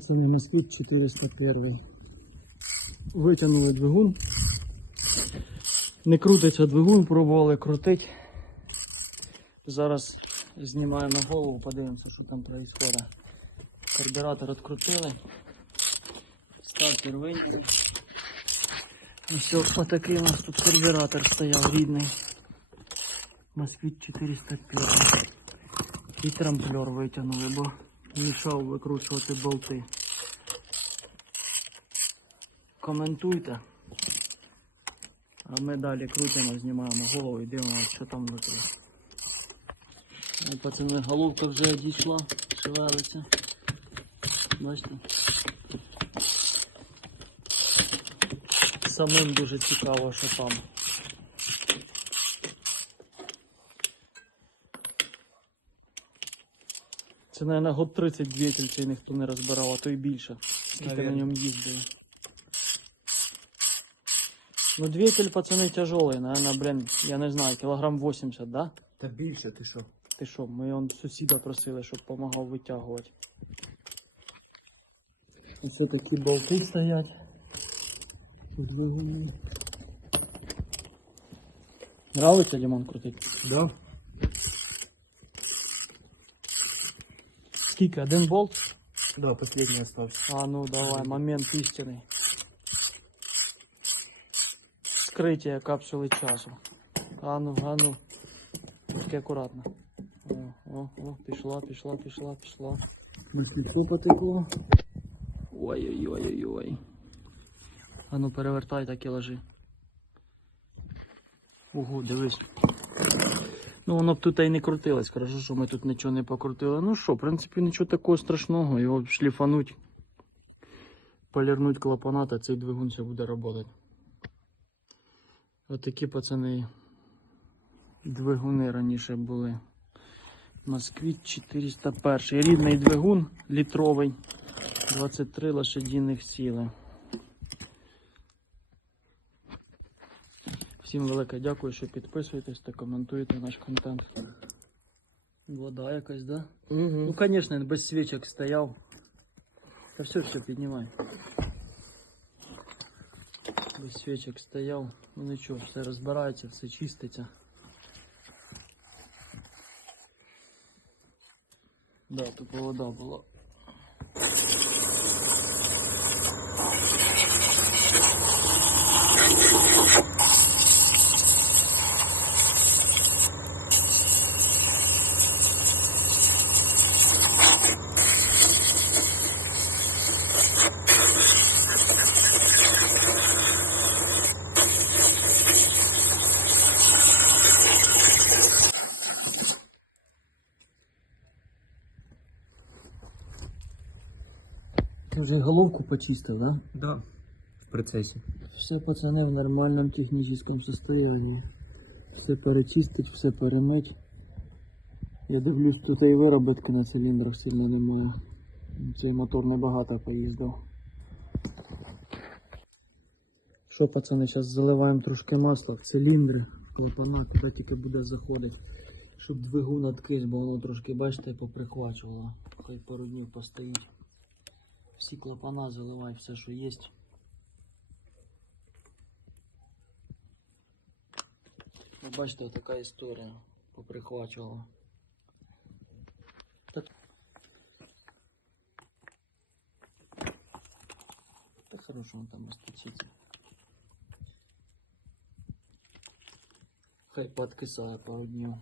Це на москвич 401. Витягнули двигун. Не крутиться двигун, пробували крутити. Зараз знімаємо голову, подивимося, що там відбувається. Карбюратор відкрутили. Стартер виняли. Ось отакий у нас тут карбюратор стояв рідний. Москвич 401. І трамплер витягнули, бо мішав викручувати болти. Коментуйте. А ми далі крутимо, знімаємо голову і дивимося, що там внутрі. О, Пацани, головка вже дійшла, шевелиться. Бачите? Самим дуже цікаво, що там. Це, мабуть, год 30 двигатель цей ніхто не розбирав, а то й більше. Скільки на ньому їздили. Ну, двигатель, пацани, тяжелый, наверное, блин, я не знаю, кілограм 80, да? Та більше ти що? Ти що, ми он сусіда просили, щоб допомагав витягувати. І це такі болти стоять. Нравиться Дімон крутить? Да. Скільки? Один болт? Да, последний остався. А ну давай, момент істини. Скриття капсули часу. А ну, а ну. Тільки акуратно. О, о, о, пішла, пішла, пішла, пішла. Маслячко потекло. Ой-ой-ой-ой-ой. А ну перевертай так і ложи. Ого, дивись. Ну воно б тут і не крутилось. Хорошо, що ми тут нічого не покрутили. Ну що, в принципі, нічого такого страшного. Його шліфануть, полірнуть клапана, та цей двигун ще буде працювати. Отакі пацани двигуни раніше були. Москвич 401. Рідний двигун літровий. 23 лошадіних сіли. Всім велике дякую, що підписуєтесь та коментуєте наш контент. Вода якась, да? Угу. Ну, конечно, без свечек стоял. Да все, все, піднімай. Без свечек стояв. Ну нічого, все розбирається, все чиститься. Да, тут вода була. Ти вже головку почистив, да? Да. В процесі. Все пацани в нормальном техническом состоянии. Все перечистить, все перемить. Я дивлюсь, тут і виробітки на циліндрах сильно немає. Цей мотор небагато поїздив. Що, пацани, зараз заливаємо трошки масла в циліндри, в клапана, туди тільки буде заходити. Щоб двигун відкрити, бо воно трошки, бачите, поприхвачувало. Хай пару днів постоїть. Всі клапана заливай, все, що є. Ви бачите, така історія поприхвачувала. Так. Так хорошо он там остучиться. Хай подкисає пару днів.